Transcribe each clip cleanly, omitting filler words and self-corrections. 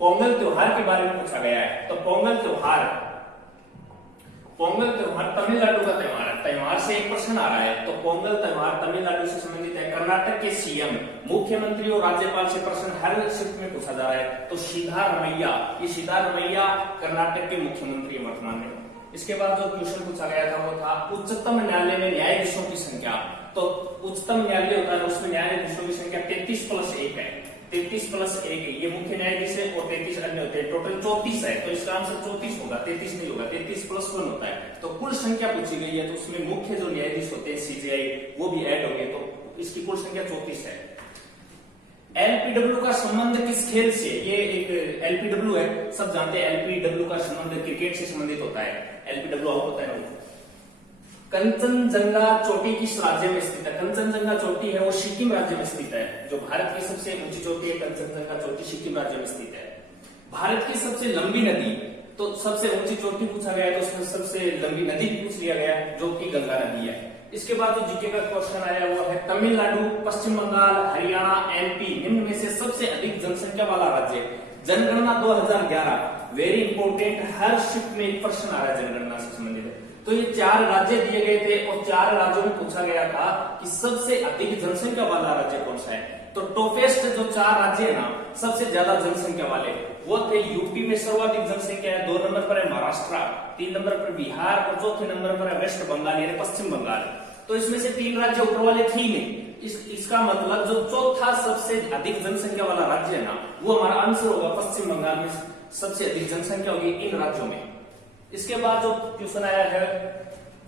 पोंगल त्योहार के बारे में पूछा गया है। तो पोंगल त्योहार तमिलनाडु का त्योहार है। त्योहार से एक प्रश्न आ रहा है। तो पोंगल त्योहार तमिलनाडु से संबंधित है। कर्नाटक के सीएम, मुख्यमंत्री और राज्यपाल से प्रश्न हर शिफ्ट में पूछा जा रहा है। तो सिद्धारमैया, ये सिद्धारमैया कर्नाटक के मुख्यमंत्री वर्तमान में। इसके बाद जो क्वेश्चन पूछा गया था वो था उच्चतम न्यायालय में न्यायाधीशों की संख्या। तो उच्चतम न्यायालय होता है उसमें न्यायाधीशों की संख्या 33+1 है। 33+1 है, ये मुख्य न्यायाधीश है और 33 अन्य होते हैं। टोटल 34 है। तो इसका आंसर 34 होगा, 33 नहीं होगा, 33+1 होता है। तो कुल संख्या पूछी गई है, तो उसमें मुख्य जो न्यायाधीश होते हैं सीजेआई वो भी ऐड हो गए, तो इसकी कुल संख्या 34 है। एलपीडब्ल्यू का संबंध किस खेल से? ये एक एलपीडब्ल्यू है, सब जानते हैं एलपीडब्ल्यू का संबंध क्रिकेट से संबंधित होता है। एलपीडब्ल्यू आउट होता है। कंचनजंगा चोटी किस राज्य में स्थित है? कंचनजंगा चोटी है वो सिक्किम राज्य में स्थित है। जो भारत की सबसे ऊंची चोटी है कंचनजंगा चोटी सिक्किम राज्य में स्थित है। भारत की सबसे लंबी नदी, तो सबसे ऊंची चोटी पूछा गया है तो उसमें सबसे लंबी नदी भी पूछ लिया गया जो कि गंगा नदी है। इसके बाद जो जीके का क्वेश्चन आया वो है तमिलनाडु, पश्चिम बंगाल, हरियाणा, एमपी निम्न में से सबसे अधिक जनसंख्या वाला राज्य। जनगणना 2011 वेरी इंपोर्टेंट, हर शिफ्ट में एक प्रश्न आ रहा है जनगणना से संबंधित। तो ये 4 राज्य दिए गए थे और 4 राज्यों में पूछा गया था कि सबसे अधिक जनसंख्या वाला राज्य कौन सा है। तो टॉपेस्ट जो 4 राज्य है ना सबसे ज्यादा जनसंख्या वाले वो थे। यूपी में सर्वाधिक जनसंख्या है, 2 नंबर पर है महाराष्ट्र, 3 नंबर पर बिहार और चौथे नंबर पर है वेस्ट बंगाल यानी पश्चिम बंगाल। तो इसमें से 3 राज्य ऊपर वाले थे ही नहीं। इसका मतलब जो चौथा सबसे अधिक जनसंख्या वाला राज्य है ना वो हमारा आंसर होगा पश्चिम बंगाल में सबसे अधिक जनसंख्या होगी इन राज्यों में। इसके बाद जो क्वेश्चन आया है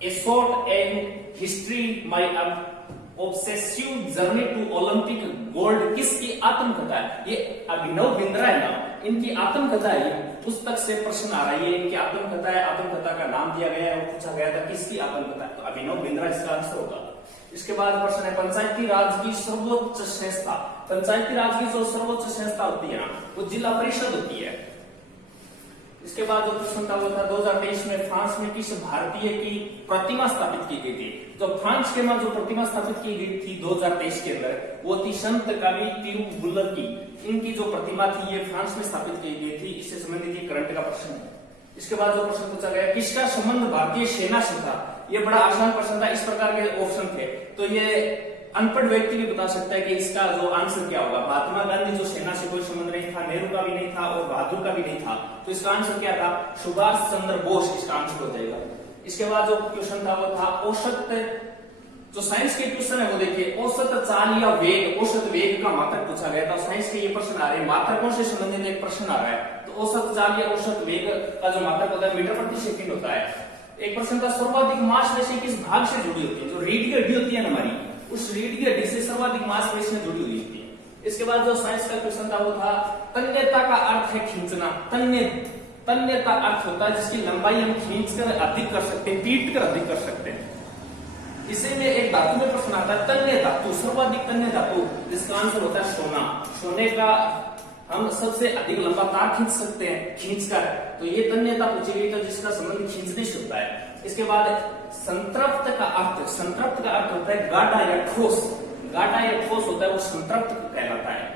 a shot at history my obsessive journey to Olympic gold किसकी आत्मकथा है? ये अभिनव बिंद्रा है ना, इनकी आत्मकथा है। ये पुस्तक से प्रश्न आ रहा है, ये इनकी आत्मकथा है। आत्मकथा का नाम दिया गया है और पूछा गया था किसकी आत्मकथा है, तो अभिनव बिंद्रा इसका आंसर होगा। इसके बाद प्रश्न है पंचायती राज की सर्वोच्च संस्था। पंचायती राज की जो सर्वोच्च संस्था होती है ना वो जिला परिषद होती है। इसके बाद जो प्रश्न था वो था 2023 में फ्रांस में किस भारतीय की प्रतिमा स्थापित की गई थी? तो फ्रांस के जो प्रतिमा स्थापित की गई थी 2023 के अंदर वो थी संत कवि तिरुवल्लुवर की। इनकी जो प्रतिमा थी ये फ्रांस में स्थापित की गई थी। इससे संबंधित ये करंट का प्रश्न है। इसके बाद जो प्रश्न पूछा गया किसका संबंध भारतीय सेना से था? ये बड़ा आसान प्रश्न था, इस प्रकार के ऑप्शन थे तो ये अनपढ़ व्यक्ति भी बता सकता है कि इसका जो आंसर क्या होगा। महात्मा गांधी जो सेना से कोई संबंध नहीं था, नेहरू का भी नहीं था और बहादुर का भी नहीं था, तो इसका आंसर क्या था? सुभाष चंद्र बोस इसका आंसर हो जाएगा। इसके बाद जो क्वेश्चन था वो था औसत, जो साइंस के क्वेश्चन है वो देखिए औसत चाल या वेग, औसत वेग का मात्रक पूछा गया था। साइंस के ये प्रश्न आ रहे हैं, मात्रकों से संबंधित एक प्रश्न आ रहा है। तो औसत चाल या औसत वेग का जो मात्रक होता है मीटर प्रति सेकंड होता है। एक प्रश्न था सर्वाधिक मांसपेशी किस भाग से जुड़ी होती है? जो रीढ़ की हड्डी होती है ना हमारी, उस रीढ़ की हड्डी से सर्वाधिक मांसपेशियां जुड़ी हुई थी। इसके बाद जो साइंस का क्वेश्चन था वो था तन्यता का अर्थ है खींचना। तन्यता अर्थ होता है जिसकी लंबाई हम खींचकर अधिक कर सकते हैं, पीट कर अधिक कर सकते हैं। इसी में एक धातु में प्रश्न आता है तन्य धातु, सर्वाधिक तन्य धातु, जिसका आंसर होता है सोना। सोने का हम सबसे अधिक लंबा तार खींच सकते हैं खींचकर, तो ये तन्यता पूछी गई तो जिसका संबंध खींचने से होता है। इसके बाद संतृप्त का अर्थ होता है गाढ़ा या ठोस। गाढ़ा या ठोस होता है वो संतृप्त कहलाता है।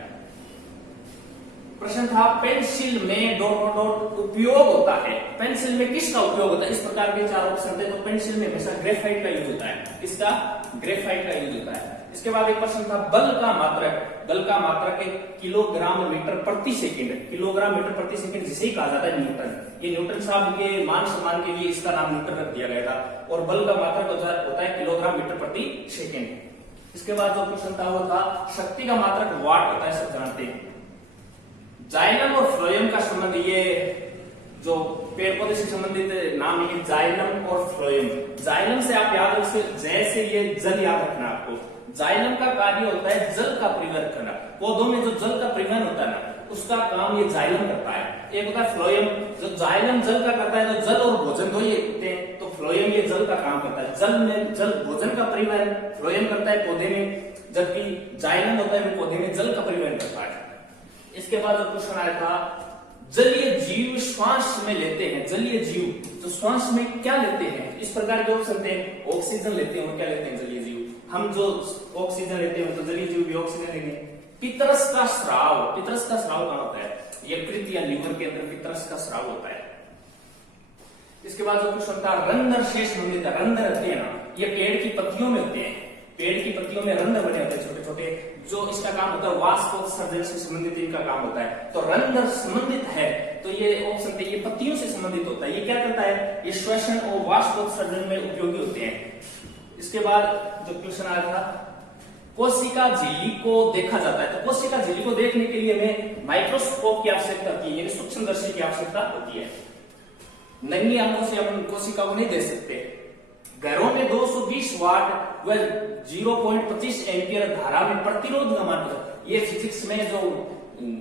प्रश्न था पेंसिल में ... उपयोग होता है। पेंसिल में किसका उपयोग होता है? इस प्रकार के 4 ऑप्शन थे। तो पेंसिल में हमेशा ग्रेफाइट का यूज होता है। किसका? ग्रेफाइट का यूज होता है। इसके बाद एक प्रश्न था बल का मात्रक किलोग्राम मीटर प्रति सेकंड। किलोग्राम मीटर प्रति सेकंड जिसे ही कहा जाता है न्यूटन। ये न्यूटन साहब के मान सम्मान के लिए इसका नाम न्यूटन रख दिया गया था। और बल का मात्रक होता है किलोग्राम मीटर प्रति सेकंड। इसके बाद जो प्रश्न था वो था शक्ति का मात्रक वाट होता है, सब जानते हैं। जाइलम और फ्लोएम का संबंध, ये जो पेड़ पौधे से संबंधित नाम है जाइलम और फ्लोएम। जाइलम से आप याद रख सकते, जैसे ये जल याद रखना आपको। जाइलम का कार्य होता है जल का परिवहन करना। पौधों में जो जल का परिवहन होता है ना उसका काम ये जाइलम करता है। एक होता है फ्लोएम, जो जाइलम जल का करता है, तो जल और भोजन दो ये होते हैं, तो फ्लोएम ये जल का काम करता है। जल में जल भोजन का परिवहन फ्लोएम करता है पौधे में, जबकि जाइलम होता है पौधे में जल का परिवहन करता है। इसके बाद जो क्वेश्चन आया था जलीय जीव श्वास में लेते हैं। जलीय जीव तो श्वास में क्या लेते हैं? इस प्रकार के ऑप्शन थे, ऑक्सीजन लेते हैं और क्या लेते हैं? जलीय जीव। हम जो ऑक्सीजन लेते हैं तो जलीय जीव भी ऑक्सीजन लेंगे। पितरस का स्राव कहां होता है? ये पित्त या लीवर के अंदर पितरस का स्राव होता है। इसके बाद जो क्वेश्चन था रंध्र से संबंधित, रंध्र होते हैं ना, ये पेड़ की पत्तियों में होते हैं, पेड़ की पत्तियों में रंध्र बने होते हैं छोटे छोटे, जो इसका काम होता है वाष्पोत्सर्जन से संबंधित इनका काम होता है। तो रंध्र संबंधित है तो ये ऑप्शन थे, ये पत्तियों से संबंधित होता है। ये क्या करता है? ये श्वसन और वाष्पोत्सर्जन में उपयोगी होते हैं। इसके बाद जो क्वेश्चन आया था कोशिका झिल्ली को देखा जाता है, तो कोशिका झिल्ली को देखने के लिए हमें माइक्रोस्कोप की आवश्यकता होती है, यानी सूक्ष्मदर्शी की आवश्यकता होती है। नंगी आंखों से अपन कोशिका को नहीं देख सकते। घरों में 220 वाट व 0.25 एम्पियर धारा में प्रतिरोध का मान, ये फिजिक्स में जो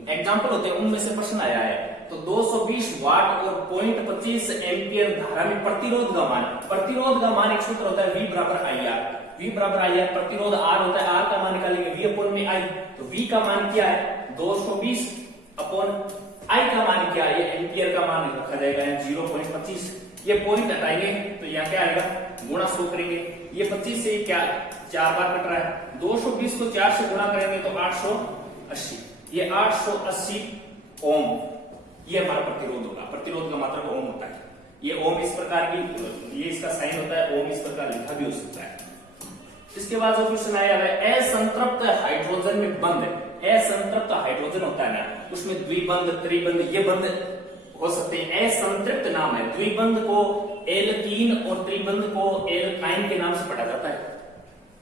एग्जाम्पल होते हैं उनमें से प्रश्न आया है। तो 220 वाट और 0.25 एम्पियर धारा में प्रतिरोध का मान एक सूत्र होता है V बराबर IR, प्रतिरोध R होता है, R का मान निकालेंगे V अपॉन में I, तो V का मान क्या है? 220 अपॉन I का मान क्या है? ये एम्पियर का मान रखा जाएगा 0.25, ये पॉइंट हटाएंगे तो यहाँ क्या आएगा? गुणा 100 करेंगे, ये 25 से क्या 4 बार कट रहा है, 220 को 4 से गुणा करेंगे तो 880, ये 880 ओम ये हमारा प्रतिरोध होगा। प्रतिरोध का मात्रक ओम होता है। ये ओम इस प्रकार की, ये इसका साइन होता है, ओम इस प्रकार लिखा भी हो सकता है। इसके बाद जो क्वेश्चन आया है असंतृप्त हाइड्रोजन में बंद, असंतृप्त हाइड्रोजन होता है ना, उसमें द्विबंध त्रिबंध ये बंध हो सकते हैं। असंतृप्त नाम है, द्विबंध को एल्कीन और त्रिबंध को एल्काइन के नाम से पढ़ा जाता है।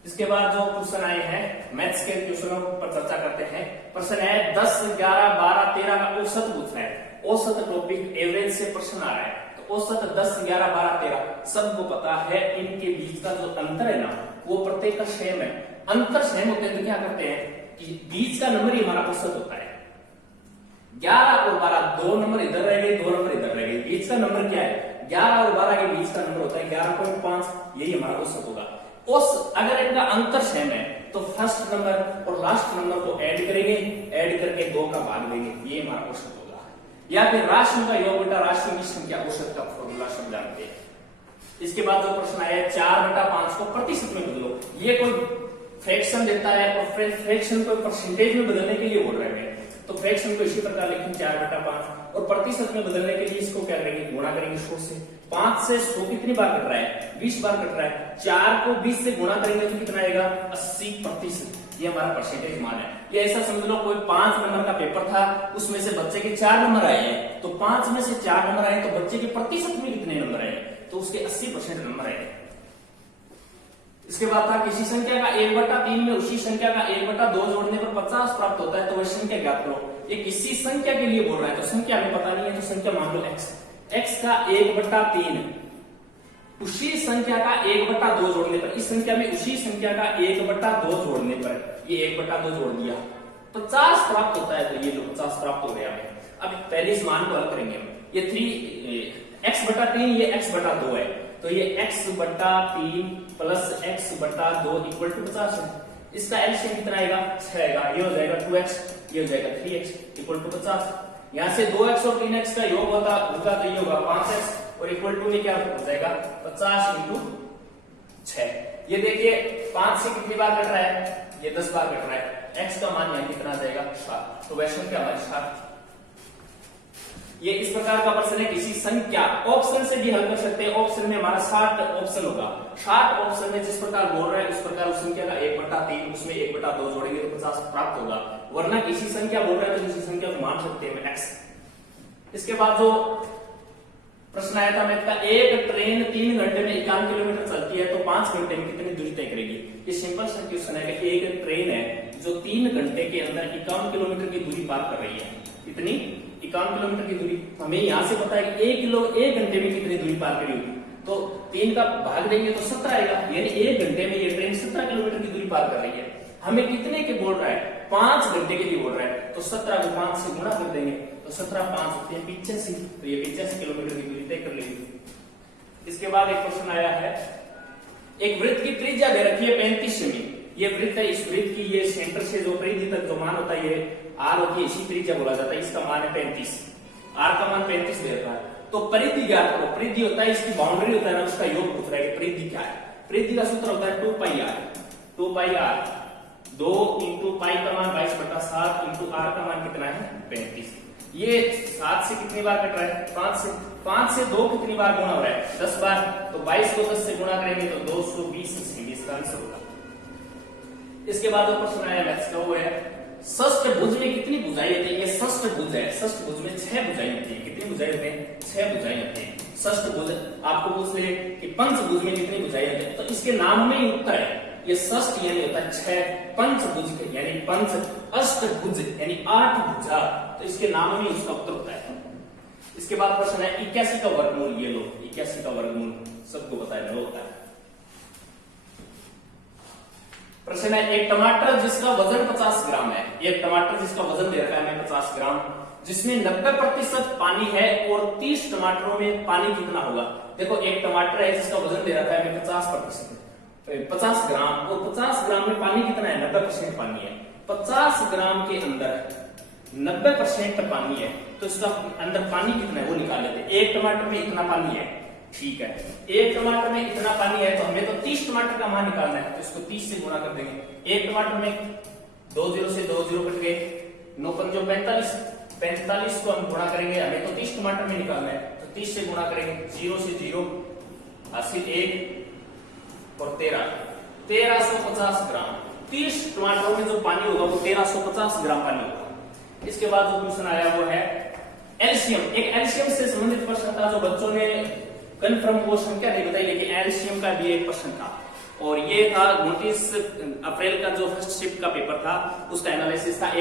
इसके बाद जो क्वेश्चन आए हैं मैथ्स के क्वेश्चनों पर चर्चा करते हैं। प्रश्न है 10, 11, 12, 13 का औसत पूछना है, औसत टॉपिक एवरेज से प्रश्न आ रहा है। तो औसत 10, 11, 12, 13 सबको पता है, इनके बीच का जो अंतर है ना वो प्रत्येक का सेम है। अंतर सेम होते हैं तो क्या करते हैं कि बीच का नंबर ही हमारा औसत होता है। 11 और 12 2 नंबर इधर रह गए, 2 नंबर इधर रह गए, बीच का नंबर क्या है? 11 और 12 के बीच का नंबर होता है 11.5, यही हमारा औसत होगा। अगर इनका अंतर सेम है तो फर्स्ट नंबर और लास्ट नंबर को ऐड करेंगे, ऐड करके 2 का भाग देंगे, ये हमारा औसत होगा। या फिर राशियों का योग बटा राशियों की संख्या, औसत का फॉर्मूला समझाते हैं। इसके बाद जो प्रश्न आया 4/5 को प्रतिशत में बदलो, ये कोई फ्रैक्शन देता है और फ्रैक्शन को परसेंटेज में बदलने के लिए बोल रहे हैं, तो फ्रैक्शन को इसी प्रकार लिखेंगे 4/5 और प्रतिशत में बदलने के लिए इसको क्या करेंगे? गुणा करेंगे 100 से। 5 से 100 कितनी बार कट रहा है? 20 बार कट रहा है। 4 को 20 से गुणा करेंगे तो कितना आएगा? 80%, ये हमारा परसेंटेज मान है। ये ऐसा समझ लो कोई 5 नंबर का पेपर था, उसमें से बच्चे के 4 नंबर आए हैं, तो 5 में से 4 नंबर आए तो बच्चे के प्रतिशत में कितने नंबर आए? तो उसके 80% नंबर आए। इसके बाद था किसी संख्या का 1/3 में उसी संख्या का 1/2 जोड़ने पर 50 प्राप्त होता है, तो वह संख्या ज्ञात करो। ये किसी संख्या के लिए बोल रहा है, तो संख्या हमें पता नहीं है, तो संख्या मान लो x का 1/3 उसी संख्या का 1/2 जोड़ने पर, इस संख्या में उसी संख्या का 1/2 जोड़ने पर ये 1/2 जोड़ दिया 50 प्राप्त होता है। तो ये जो 50 प्राप्त हो गया हमें। अब पहले इस मान को हल करेंगे हम। ये x/3 ये x/2 है, तो ये x/3 plus x/2 equal to 50 है। इसका एलसीएम कितना आएगा? 6 आएगा। ये हो जाएगा 2x, ये हो जाएगा 3x इक्वल टू 50। यहाँ से 2x और 3x का योग होगा तो ये होगा 5x और इक्वल टू में क्या हो जाएगा? 50 इंटू 6। ये देखिए 5 से कितनी बार कट रहा है? ये 10 बार कट रहा है। x का मान यहाँ कितना आ जाएगा? 7। तो वह संख्या हमारी 7। ये इस प्रकार का प्रश्न है, किसी संख्या ऑप्शन से भी हल कर सकते हैं। ऑप्शन में हमारा 60 ऑप्शन होगा, 60 ऑप्शन में जिस प्रकार बोल रहा है उस प्रकार उस संख्या का 1/3 उसमें 1/2 जोड़ेंगे तो 50 प्राप्त होगा। वरना किसी संख्या बोल रहा है तो किसी संख्या को मान सकते हैं x। इसके बाद जो प्रश्न आया था मैथ का, एक ट्रेन 3 घंटे में 51 किलोमीटर चलती है तो 5 घंटे में कितनी दूरी तय करेगी? ये सिंपल सा क्वेश्चन है कि एक ट्रेन है जो 3 घंटे के अंदर 51 किलोमीटर की दूरी पार कर रही है। कितनी? 51 किलोमीटर की दूरी। हमें यहाँ से पता है कि 1 घंटे में कितनी दूरी पार करी होगी, तो 3 का भाग देंगे तो 17 आएगा। यानी 1 घंटे में ये ट्रेन 17 किलोमीटर की दूरी पार कर रही है। हमें कितने के बोल रहा है? 5 घंटे के लिए बोल रहा है, तो 17 को 5 से गुणा कर देंगे तो 17 5 होते हैं 85, तो ये 85 किलोमीटर की दूरी तय कर लेगी। इसके बाद एक क्वेश्चन आया है, एक वृत्त की त्रिज्या दे रखी है 35 सेमी। ये वृत्त है, इस वृत्त की ये सेंटर से जो परिधि तक जो मान होता है ये r होती है, इसी त्रिज्या बोला जाता है। इसका मान है 35, r का मान 35 दे रखा है। तो परिधि ज्ञात करो। परिधि होता है इसकी बाउंड्री होता है ना, उसका योग पूछ रहा है कि परिधि क्या है। परिधि का सूत्र होता है 2 पाई r। 2 इंटू पाई का मान 22/7 इंटू आर का मान कितना है 35। ये 7 से कितनी बार कट रहा है 5 से 2 कितनी बार गुणा हो रहा है 10 बार। तो 22 को 10 से गुणा करेंगे तो 220 सेमी इसका आंसर होगा। इसके बाद जो प्रश्न आया मैथ्स का वो है षष्ठ भुज में कितनी भुजाएं होती है। ये षष्ठ भुज है, षष्ठ भुज में 6 भुजाएं होती है। कितनी भुजाएं होती हैं 6 भुजाएं होती हैं षष्ठ भुज। आपको पूछ ले कि पंचभुज में कितनी भुजाएं होती है तो इसके नाम में ही उत्तर है। ये षष्ठ यानी होता है 6, पंचभुज यानी पंच, अष्टभुज यानी 8 भुजा, तो इसके नाम में उसका उत्तर होता है। इसके बाद प्रश्न है 81 का वर्गमूल। ये लो 81 का वर्गमूल सबको बताया होता है। प्रश्न है एक टमाटर जिसका वजन 50 ग्राम है। एक टमाटर जिसका वजन दे रखा है हमें 50 ग्राम, जिसमें 90% पानी है और 30 टमाटरों में पानी कितना होगा। देखो एक टमाटर है जिसका वजन दे रखा है हमें 50 ग्राम, और 50 ग्राम में पानी कितना है 90% पानी है। 50 ग्राम के अंदर 90% पानी है तो इसका अंदर पानी कितना है वो निकाल लेते हैं। एक टमाटर में इतना पानी है, ठीक है, एक टमाटर में इतना पानी है तो हमें तो 30 टमाटर का मान निकालना है, तो इसको 30 से गुणा कर देंगे। एक टमाटर में 2 0 से 2 0 कट गए, 9 5 45 को हम गुणा करेंगे, हमें तो 30 टमाटर में निकालना है, तो 30 से गुणा करेंगे। 0 से 0 80 1 और 1350 ग्राम। 30 टमाटरों में जो पानी होगा वो 1350 ग्राम पानी होगा। इसके बाद जो क्वेश्चन आया वो है एलसीएम। एक एलसीएम से संबंधित प्रश्न था जो बच्चों ने कन्फर्म वो संख्या नहीं बताई, लेकिन एलसीएम का भी एक प्रश्न था और ये था 29 अप्रैल का जो फर्स्ट शिफ्ट का पेपर था उसका एनालिसिस था।